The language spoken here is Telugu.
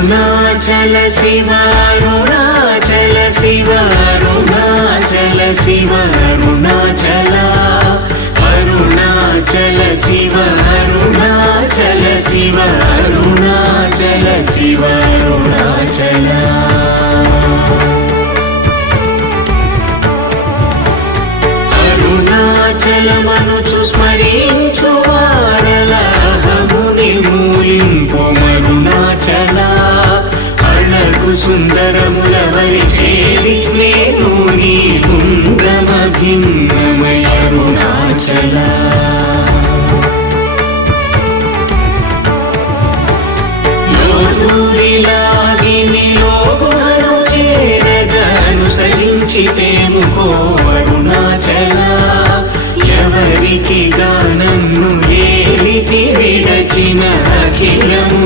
అరుణాచల శివ అరుణాచల శివ అరుణాచల శివ అరుణాచల అరుణాచల శివ అరుణాచల శివ అరుణాచల శివ అరుణాచల అరుణాచలమనుచు స్మరించు వారలహము నిర్మూలింపు అరుణాచల అళగు సుందర